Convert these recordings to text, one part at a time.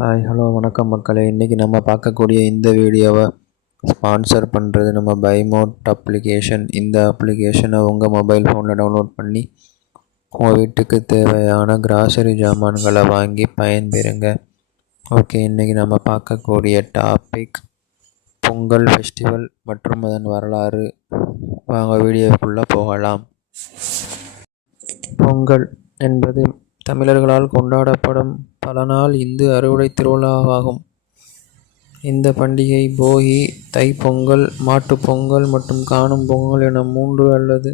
Hi hello வணக்கம் மக்களே. இன்றைக்கி நம்ம பார்க்கக்கூடிய இந்த வீடியோவை ஸ்பான்சர் பண்ணுறது நம்ம பைமோட் அப்ளிகேஷன். இந்த அப்ளிகேஷனை உங்கள் மொபைல் ஃபோனில் டவுன்லோட் பண்ணி உங்கள் வீட்டுக்கு தேவையான கிராசரி ஜாமான்களை வாங்கி பயன்பெறுங்க. ஓகே, இன்றைக்கி நம்ம பார்க்கக்கூடிய டாபிக் பொங்கல் ஃபெஸ்டிவல் மற்றும் அதன் வரலாறு. வாங்க வீடியோக்குள்ளே போகலாம். பொங்கல் என்பது தமிழர்களால் கொண்டாடப்படும் பல நாள் இந்து அறுவடை திருவிழாவாகும். இந்த பண்டிகை போகி, தைப்பொங்கல், மாட்டுப்பொங்கல் மற்றும் காணும் பொங்கல் என 3 அல்லது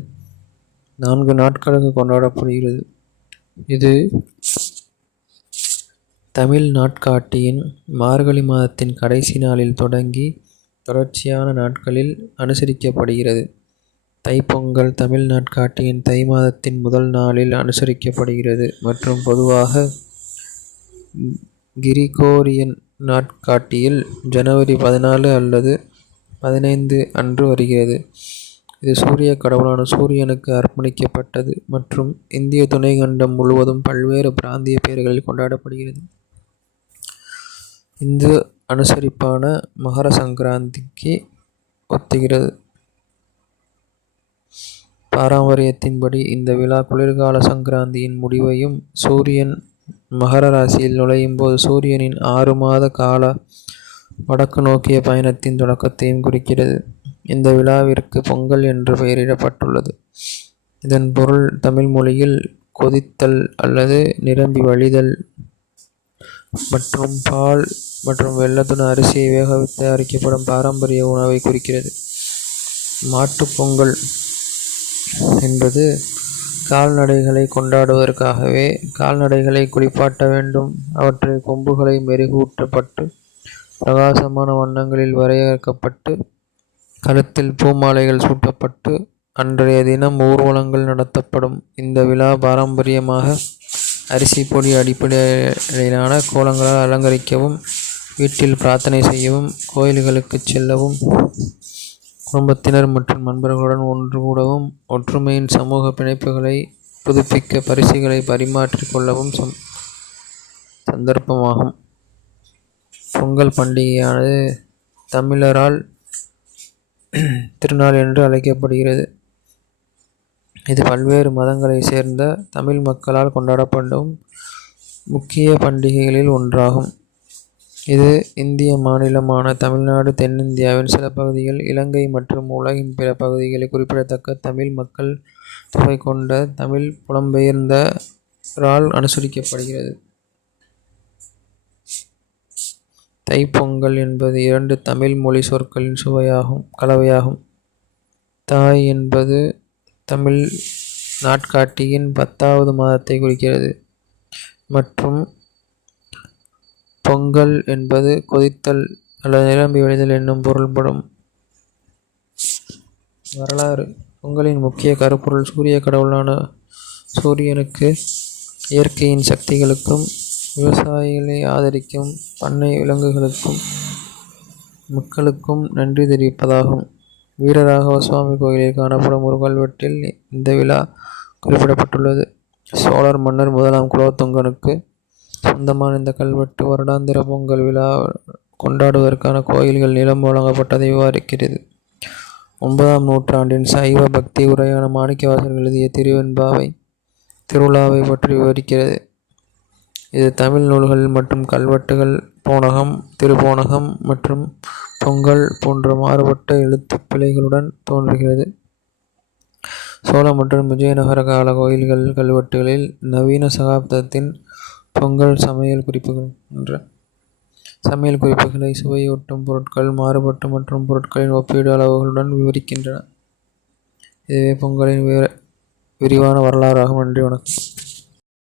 4 நாட்களுக்கு கொண்டாடப்படுகிறது. இது தமிழ் நாட்காட்டியின் மார்கழி மாதத்தின் கடைசி நாளில் தொடங்கி தொடர்ச்சியான நாட்களில் அனுசரிக்கப்படுகிறது. தைப்பொங்கல் தமிழ் நாட்காட்டியின் தை மாதத்தின் முதல் நாளில் அனுசரிக்கப்படுகிறது மற்றும் பொதுவாக கிரிகோரியன் நாட்காட்டியில் ஜனவரி 14 அல்லது 15 அன்று வருகிறது. இது சூரிய கடவுளான சூரியனுக்கு அர்ப்பணிக்கப்பட்டது மற்றும் இந்திய துணைக்கண்டம் முழுவதும் பல்வேறு பிராந்திய பெயர்களில் கொண்டாடப்படுகிறது. இந்து அனுசரிப்பான மகர சங்கராந்திக்கு ஒத்துகிறது. பாரம்பரியத்தின்படி இந்த விழா குளிர்கால சங்கராந்தியின் முடிவையும் சூரியன் மகர ராசியில் நுழையும் போது சூரியனின் 6 மாத கால வடக்கு நோக்கிய பயணத்தின் தொடக்கத்தையும் குறிக்கிறது. இந்த விழாவிற்கு பொங்கல் என்று பெயரிடப்பட்டுள்ளது. இதன் பொருள் தமிழ் மொழியில் கொதித்தல் அல்லது நிரம்பி வழிதல் மற்றும் பால் மற்றும் வெல்லத்துடன் அரிசியை வேக வைத்து தயாரிக்கப்படும் பாரம்பரிய உணவை குறிக்கிறது. மாட்டுப்பொங்கல் என்பது கால்நடைகளை கொண்டாடுவதற்காகவே கால்நடைகளை குளிப்பாட்ட வேண்டும். அவற்றை கொம்புகளை மெருகூட்டப்பட்டு பிரகாசமான வண்ணங்களில் வரையறுக்கப்பட்டு கழுத்தில் பூமாலைகள் சூட்டப்பட்டு அன்றைய தினம் ஊர்வலங்கள் நடத்தப்படும். இந்த விழா பாரம்பரியமாக அரிசி பொடி அடிப்படையிலான கோலங்களால் அலங்கரிக்கவும், வீட்டில் பிரார்த்தனை செய்யவும், கோயில்களுக்கு செல்லவும், குடும்பத்தினர் மற்றும் நண்பர்களுடன் ஒன்று கூடவும், ஒற்றுமையின் சமூக பிணைப்புகளை புதுப்பிக்க பரிசுகளை பரிமாற்றிக் கொள்ளவும் சந்தர்ப்பமாகும். பொங்கல் பண்டிகையானது தமிழரால் திருநாள் என்று அழைக்கப்படுகிறது. இது பல்வேறு மதங்களை சேர்ந்த தமிழ் மக்களால் கொண்டாடப்படும் முக்கிய பண்டிகைகளில் ஒன்றாகும். இது இந்திய மாநிலமான தமிழ்நாடு, தென்னிந்தியாவின் சில பகுதிகள், இலங்கை மற்றும் உலகின் பிற பகுதிகளில் குறிப்பிடத்தக்க தமிழ் மக்கள் தொகை கொண்ட தமிழ் புலம்பெயர்ந்தோரால் அனுசரிக்கப்படுகிறது. தைப்பொங்கல் என்பது 2 தமிழ் மொழி சொற்களின் கலவையாகும். தாய் என்பது தமிழ் நாட்காட்டியின் 10வது மாதத்தை குறிக்கிறது மற்றும் பொங்கல் என்பது கொதித்தல் அல்லது நிரம்பி வழிதல் என்னும் பொருள்படும். வரலாறு. பொங்கலின் முக்கிய கருப்பொருள் சூரிய கடவுளான சூரியனுக்கு இயற்கையின் சக்திகளுக்கும் விவசாயிகளை ஆதரிக்கும் பண்ணை விலங்குகளுக்கும் மக்களுக்கும் நன்றி தெரிவிப்பதாகும். வீரராகவ சுவாமி கோயிலில் காணப்படும் ஒரு கல்வெட்டில் இந்த விழா குறிப்பிடப்பட்டுள்ளது. சோழர் மன்னர் 1ஆம் குலோத்துங்கனுக்கு சொந்தமான இந்த கல்வெட்டு வருடாந்திர பொங்கல் விழா கொண்டாடுவதற்கான கோயில்கள் நிலம் வழங்கப்பட்டதை விவரிக்கிறது. 9ஆம் நூற்றாண்டின் சைவ பக்தி உரையான மாணிக்கவாசகர் எழுதிய திருவெண்பாவை திருவிழாவை பற்றி விவரிக்கிறது. இது தமிழ் நூல்கள் மற்றும் கல்வெட்டுகள் போனகம், திருப்போனகம் மற்றும் பொங்கல் போன்ற மாறுபட்ட எழுத்துப் பிழைகளுடன் தோன்றுகிறது. சோழ மற்றும் விஜயநகர கால கோயில்கள் கல்வெட்டுகளில் நவீன சகாப்தத்தின் பொங்கல் சமையல் குறிப்புகளை சுவையூட்டும் பொருட்கள், மாறுபட்ட மற்றும் பொருட்களின் ஒப்பீடு அளவுகளுடன் விவரிக்கின்றன. இதுவே பொங்கலின் விரிவான வரலாறாகும். நன்றி, வணக்கம்.